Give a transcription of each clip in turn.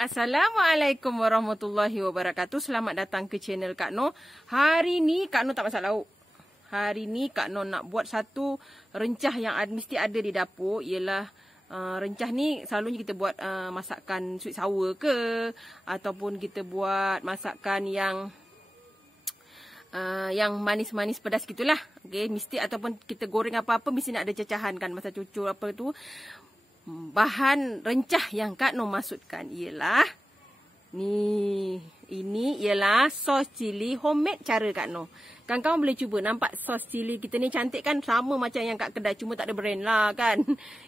Assalamualaikum warahmatullahi wabarakatuh. Selamat datang ke channel Kak Noh. Hari ni Kak Noh tak masak lauk. Hari ni Kak Noh nak buat satu rencah yang mesti ada di dapur. Ialah rencah ni selalunya kita buat masakan sweet sour ke, ataupun kita buat masakan yang manis-manis pedas gitulah. Okey, mesti, ataupun kita goreng apa-apa mesti nak ada cacahan kan, masa cucur apa tu. Bahan rencah yang Kak Noh maksudkan ialah ni. Ini ialah sos cili homemade cara Kak Noh. Kawan-kawan boleh cuba, nampak sos cili kita ni cantik kan, sama macam yang kat kedai, cuma tak ada brand lah kan.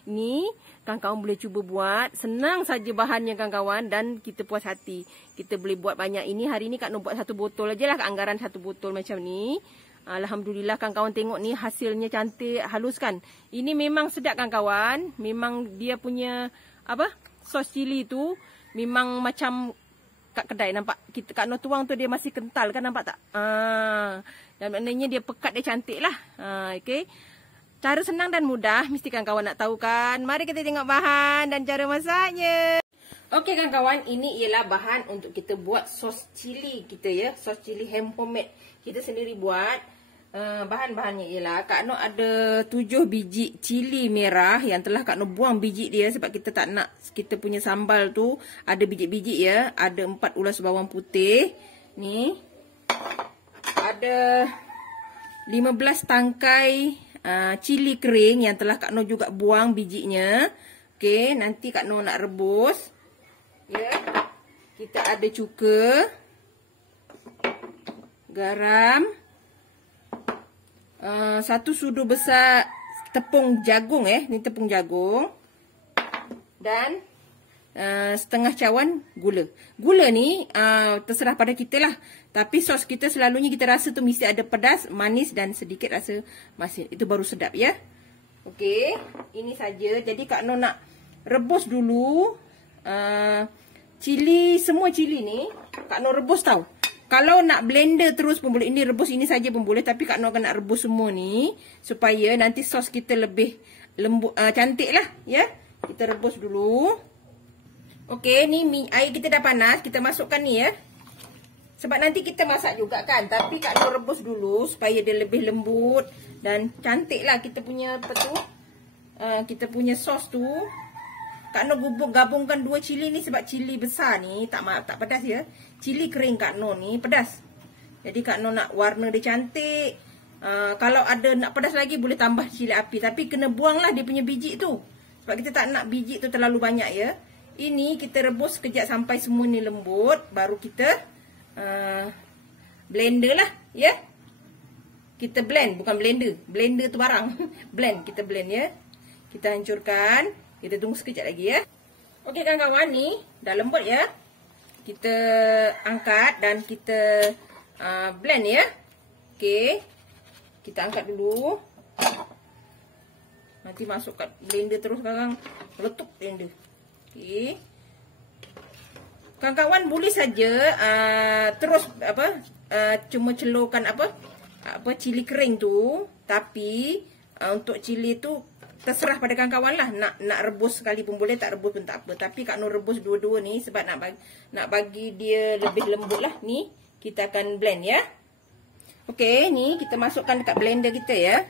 Ni kawan-kawan boleh cuba buat, senang saja bahannya kawan-kawan, dan kita puas hati. Kita boleh buat banyak. Ini hari ni Kak Noh buat 1 botol aja lah, anggaran 1 botol macam ni. Alhamdulillah kawan-kawan tengok ni hasilnya cantik, halus kan. Ini memang sedap kawan-kawan. Memang dia punya sos cili tu memang macam kat kedai, nampak kita Kak Noh tuang tu dia masih kental kan, nampak tak? Dan maknanya dia pekat, dia cantik lah. Okey. Cara senang dan mudah, mesti kawan-kawan nak tahu kan. Mari kita tengok bahan dan cara masaknya. Okey kawan-kawan, ini ialah bahan untuk kita buat sos cili kita ya. Sos cili homemade. Kita sendiri buat. Bahan-bahannya ialah Kak Noh ada 7 biji cili merah yang telah Kak Noh buang biji dia sebab kita tak nak kita punya sambal tu ada biji-biji ya. Ada 4 ulas bawang putih. Ni. Ada 15 tangkai cili kering yang telah Kak Noh juga buang bijinya. Okey, nanti Kak Noh nak rebus. Ya. Kita ada cuka, garam, 1 sudu besar tepung jagung ni tepung jagung, dan setengah cawan gula. Gula ni terserah pada kita lah. Tapi sos kita selalunya kita rasa tu mesti ada pedas, manis dan sedikit rasa masin. Itu baru sedap ya. Okey, ini saja. Jadi Kak Noh nak rebus dulu cili, semua cili ni Kak Noh rebus tau. Kalau nak blender terus pun boleh, ini rebus ini saja pun boleh, tapi Kak Noh akan nak rebus semua ni supaya nanti sos kita lebih lembut, cantik lah ya. Kita rebus dulu. Okey, ni air kita dah panas, kita masukkan ni ya. Sebab nanti kita masak juga kan, tapi Kak Noh rebus dulu supaya dia lebih lembut dan cantik lah kita punya kita punya sos tu. Kak Noh gabungkan 2 cili ni sebab cili besar ni tak pedas ya. Cili kering Kak Noh ni pedas. Jadi Kak Noh nak warna dia cantik. Kalau ada nak pedas lagi boleh tambah cili api, tapi kena buanglah dia punya biji tu. Sebab kita tak nak biji tu terlalu banyak ya. Ini kita rebus sekejap sampai semua ni lembut, baru kita blender lah ya. Kita blend, bukan blender. Blender tu barang. Blend, kita blend ya. Kita hancurkan. Kita tunggu sekejap lagi ya. Okey kawan-kawan, ni dah lembut ya. Kita angkat dan kita blend ya. Okey. Kita angkat dulu. Nanti masuk kat blender terus sekarang. Letup blender. Okey. Kawan-kawan boleh saja terus cuma celurkan cili kering tu, tapi untuk cili tu terserah pada kawan-kawan lah. Nak rebus sekali pun boleh, tak rebus pun tak apa. Tapi Kak Noh rebus dua-dua ni sebab nak bagi dia lebih lembut lah. Ni kita akan blend ya. Okey, ni kita masukkan dekat blender kita ya.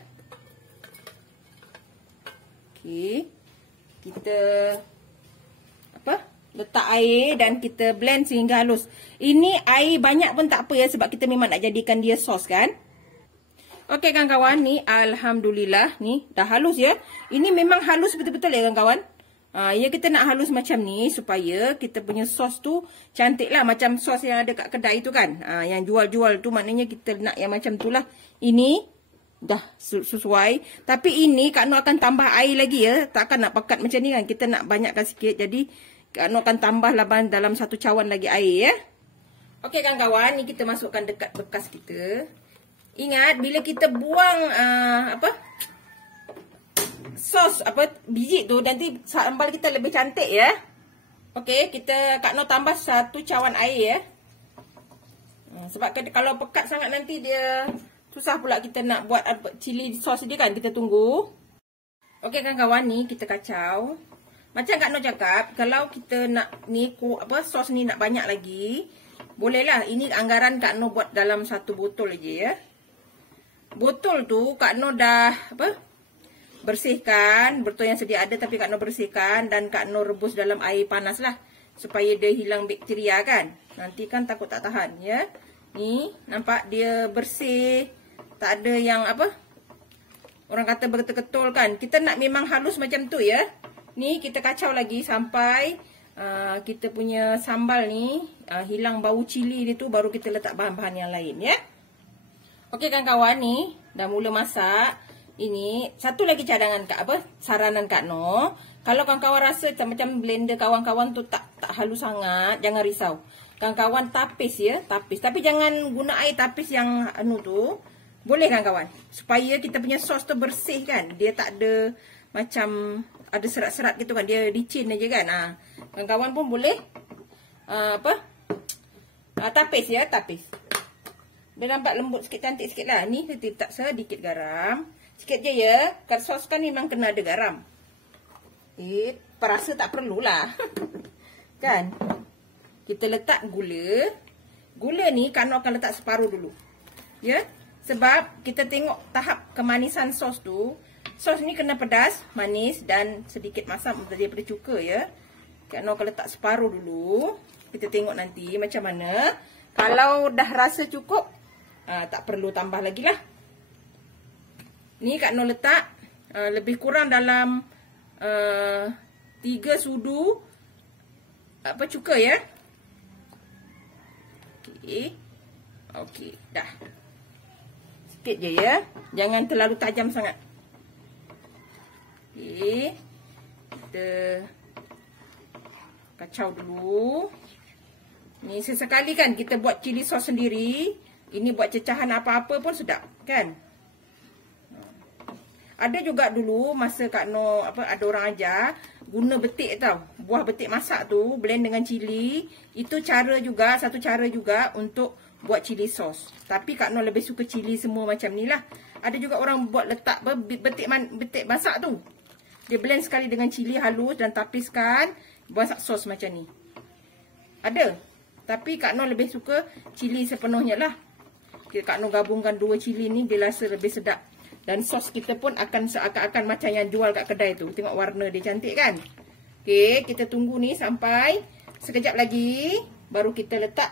Okey. Kita letak air dan kita blend sehingga halus. Ini air banyak pun tak apa ya, sebab kita memang nak jadikan dia sos kan. Okey kawan-kawan, ni alhamdulillah ni dah halus ya. Ini memang halus betul-betul ya kawan-kawan. Ya kita nak halus macam ni supaya kita punya sos tu cantik lah, macam sos yang ada kat kedai tu kan. Yang jual-jual tu maknanya kita nak yang macam tu lah. Ini dah sesuai. Tapi ini Kak Noh akan tambah air lagi ya. Takkan nak pekat macam ni kan. Kita nak banyakkan sikit. Jadi Kak Noh akan tambah dalam 1 cawan lagi air ya. Okey kawan-kawan, ni kita masukkan dekat bekas kita. Ingat bila kita buang sos biji tu, nanti sambal kita lebih cantik ya. Okey, Kak Noh tambah 1 cawan air ya. Sebab kalau pekat sangat nanti dia susah pula kita nak buat cili sos dia kan. Kita tunggu. Okey kawan-kawan, ni kita kacau. Macam Kak Noh cakap, kalau kita nak ni sos ni nak banyak lagi, bolehlah. Ini anggaran Kak Noh buat dalam 1 botol aja ya. Botol tu Kak Noh dah bersihkan, botol yang sedia ada tapi Kak Noh bersihkan dan Kak Noh rebus dalam air panas lah supaya dia hilang bakteria kan. Nanti kan takut tak tahan ya. Ni nampak dia bersih, tak ada yang orang kata berketul kan. Kita nak memang halus macam tu ya. Ni kita kacau lagi sampai kita punya sambal ni hilang bau cili dia tu, baru kita letak bahan-bahan yang lain ya. Okey kawan-kawan, ni dah mula masak. Ini satu lagi cadangan saranan Kak Noh. Kalau kawan-kawan rasa macam blender kawan-kawan tu tak halus sangat, jangan risau. Kawan-kawan tapis ya, tapis. Tapi jangan guna air tapis yang tu. Boleh kawan-kawan. Supaya kita punya sos tu bersih kan. Dia tak ada macam ada serat-serat gitu kan. Dia licin aja kan. Kawan-kawan pun boleh tapis ya, tapis. Dia nampak lembut sikit, cantik sikit lah. Ni kita letak sedikit garam. Sikit je ya. Kalau sos kan memang kena ada garam. Perasa tak perlulah. Kan? Kita letak gula. Gula ni Kak Noh akan letak separuh dulu. Ya. Sebab kita tengok tahap kemanisan sos tu. Sos ni kena pedas, manis dan sedikit masam daripada cuka ya. Kak Noh akan letak separuh dulu. Kita tengok nanti macam mana. Kalau dah rasa cukup, tak perlu tambah lagi lah. Ni Kak Noh letak lebih kurang dalam 3 sudu cuka ya. Okey, dah. Sikit je ya. Jangan terlalu tajam sangat. Okey. Kita kacau dulu. Ni sesekali kan kita buat cili sos sendiri. Ini buat cecahan apa-apa pun sedap kan. Ada juga dulu masa Kak Noh ada orang ajar guna betik tau. Buah betik masak tu blend dengan cili. Itu satu cara juga untuk buat cili sos. Tapi Kak Noh lebih suka cili semua macam ni lah. Ada juga orang buat letak betik masak tu. Dia blend sekali dengan cili halus dan tapiskan masak sos macam ni. Ada. Tapi Kak Noh lebih suka cili sepenuhnya lah. Kak Noh gabungkan 2 cili ni dia rasa lebih sedap. Dan sos kita pun akan seakan-akan macam yang jual kat kedai tu. Tengok warna dia cantik kan. Okey, kita tunggu ni sampai sekejap lagi. Baru kita letak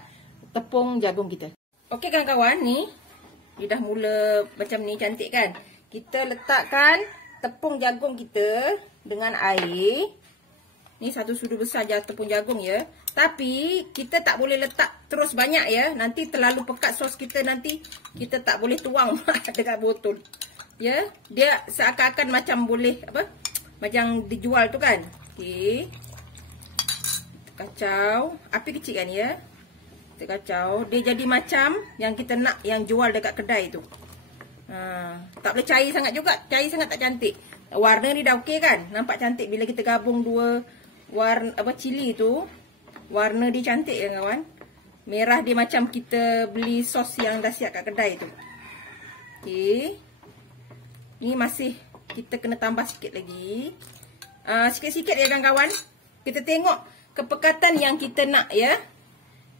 tepung jagung kita. Okey kawan-kawan, ni dia dah mula macam ni cantik kan. Kita letakkan tepung jagung kita dengan air. Ni 1 sudu besar je tepung jagung ya. Tapi kita tak boleh letak terus banyak ya. Nanti terlalu pekat sos kita, nanti kita tak boleh tuang dekat botol. Ya, dia seakan-akan macam boleh macam dijual tu kan. Okey. Kacau. Api kecil kan ya. Kita kacau. Dia jadi macam yang kita nak yang jual dekat kedai tu. Tak boleh cair sangat juga. Cair sangat tak cantik. Warna ni dah okey kan? Nampak cantik bila kita gabung 2 warna cili tu. Warna dia cantik ya kawan. Merah dia macam kita beli sos yang dah siap kat kedai tu. Okey. Ni masih kita kena tambah sikit lagi. Sikit-sikit ya kawan-kawan. Kita tengok kepekatan yang kita nak ya.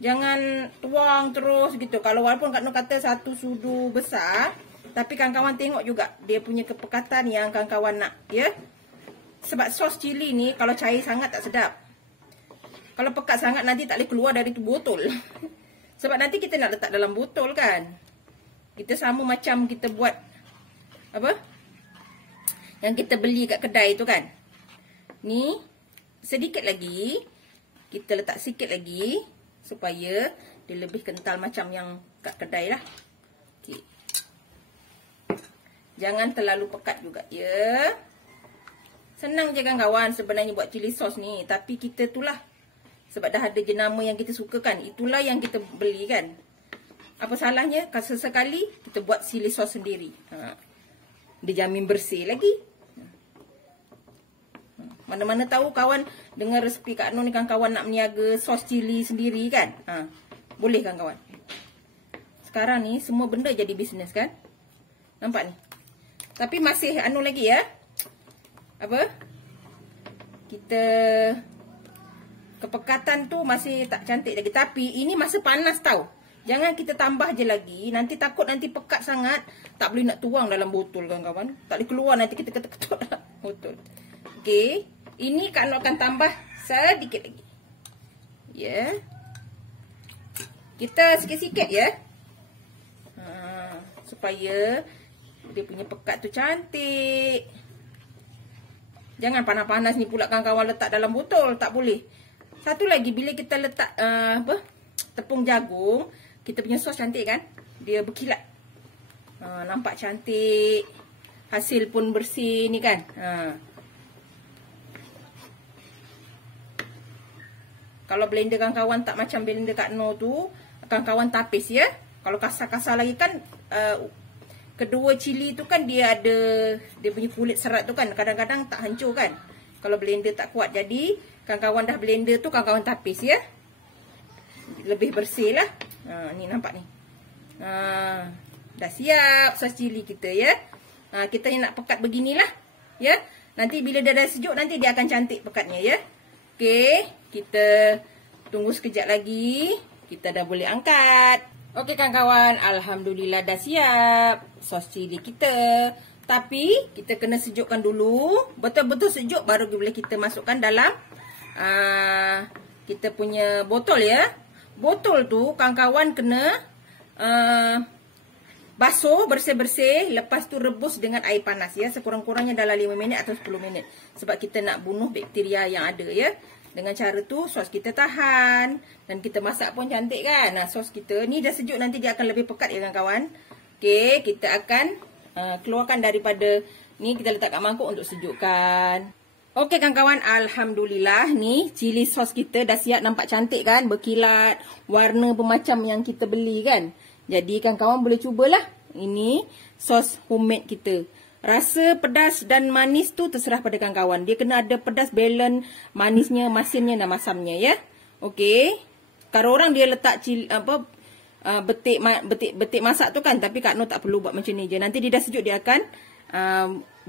Jangan tuang terus gitu. Kalau walaupun Kak Noh kata 1 sudu besar, tapi kawan-kawan tengok juga dia punya kepekatan yang kawan-kawan nak ya. Sebab sos cili ni kalau cair sangat tak sedap. Kalau pekat sangat nanti tak boleh keluar dari tu botol. Sebab nanti kita nak letak dalam botol kan. Kita sama macam kita buat yang kita beli kat kedai tu kan. Ni sedikit lagi. Kita letak sikit lagi supaya dia lebih kental macam yang kat kedai lah. Okey. Jangan terlalu pekat juga ya. Senang je kan kawan sebenarnya buat cili sos ni. Tapi kita tu lah. Sebab dah ada jenama yang kita suka kan. Itulah yang kita beli kan. Apa salahnya kalau sesekali kita buat cili sos sendiri. Dia jamin bersih lagi. Mana-mana tahu kawan dengar resepi Kak Noh ni kan kawan nak meniaga sos cili sendiri kan. Boleh kan kawan. Sekarang ni semua benda jadi bisnes kan. Nampak ni. Tapi masih lagi ya. kita kepekatan tu masih tak cantik lagi. Tapi ini masa panas tau. Jangan kita tambah je lagi. Nanti takut nanti pekat sangat. Tak boleh nak tuang dalam botol kawan-kawan. Tak boleh keluar nanti kita ketuk-ketuk dalam botol. Okey. Ini Kak Noh akan tambah sedikit lagi. Ya. Kita sikit-sikit ya. Supaya dia punya pekat tu cantik. Jangan panas-panas ni pula kawan-kawan letak dalam botol. Tak boleh. Satu lagi, bila kita letak tepung jagung, kita punya sos cantik kan? Dia berkilat. Nampak cantik. Hasil pun bersih ni kan? Kalau blender kawan-kawan tak macam blender Kak Noh tu, kawan-kawan tapis ya. Kalau kasar-kasar lagi kan, kedua cili tu kan dia ada, dia punya kulit serat tu kan, kadang-kadang tak hancur kan. Kalau blender tak kuat. Jadi kawan-kawan dah blender tu, kawan-kawan tapis ya. Lebih bersih lah. Ni nampak ni. Dah siap sos cili kita ya. Kita nak pekat beginilah ya. Nanti bila dia dah sejuk, nanti dia akan cantik pekatnya ya. Okey, kita tunggu sekejap lagi. Kita dah boleh angkat. Okey kawan-kawan, alhamdulillah dah siap sos cili kita. Tapi kita kena sejukkan dulu. Betul-betul sejuk baru boleh kita masukkan dalam kita punya botol ya. Botol tu kawan-kawan kena basuh bersih-bersih. Lepas tu rebus dengan air panas ya. Sekurang-kurangnya dalam 5 minit atau 10 minit. Sebab kita nak bunuh bakteria yang ada ya. Dengan cara tu sos kita tahan. Dan kita masak pun cantik kan. Sos kita ni dah sejuk, nanti dia akan lebih pekat ya kawan-kawan. Okey, kita akan keluarkan daripada ni, kita letak kat mangkuk untuk sejukkan. Okey kawan-kawan, alhamdulillah ni cili sos kita dah siap. Nampak cantik kan, berkilat, warna pun macam yang kita beli kan. Jadi kawan-kawan boleh cubalah. Ini sos homemade kita. Rasa pedas dan manis tu terserah pada kawan-kawan. Dia kena ada pedas, balance manisnya, masinnya dan masamnya ya. Okey. Kalau orang dia letak cili betik masak tu kan, tapi Kak Noh tak perlu buat macam ni je. Nanti dia dah sejuk, dia akan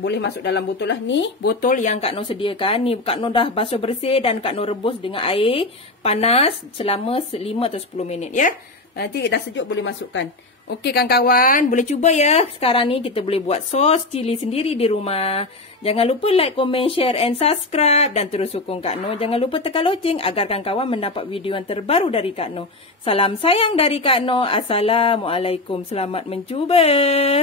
boleh masuk dalam botol lah. Ni botol yang Kak Noh sediakan. Ni Kak Noh dah basuh bersih dan Kak Noh rebus dengan air panas selama 5 atau 10 minit ya. Nanti dah sejuk boleh masukkan. Okey kawan-kawan, boleh cuba ya. Sekarang ni kita boleh buat sos cili sendiri di rumah. Jangan lupa like, comment, share and subscribe. Dan terus sokong Kak Noh. Jangan lupa tekan loceng agar kawan-kawan mendapat video yang terbaru dari Kak Noh. Salam sayang dari Kak Noh. Assalamualaikum. Selamat mencuba.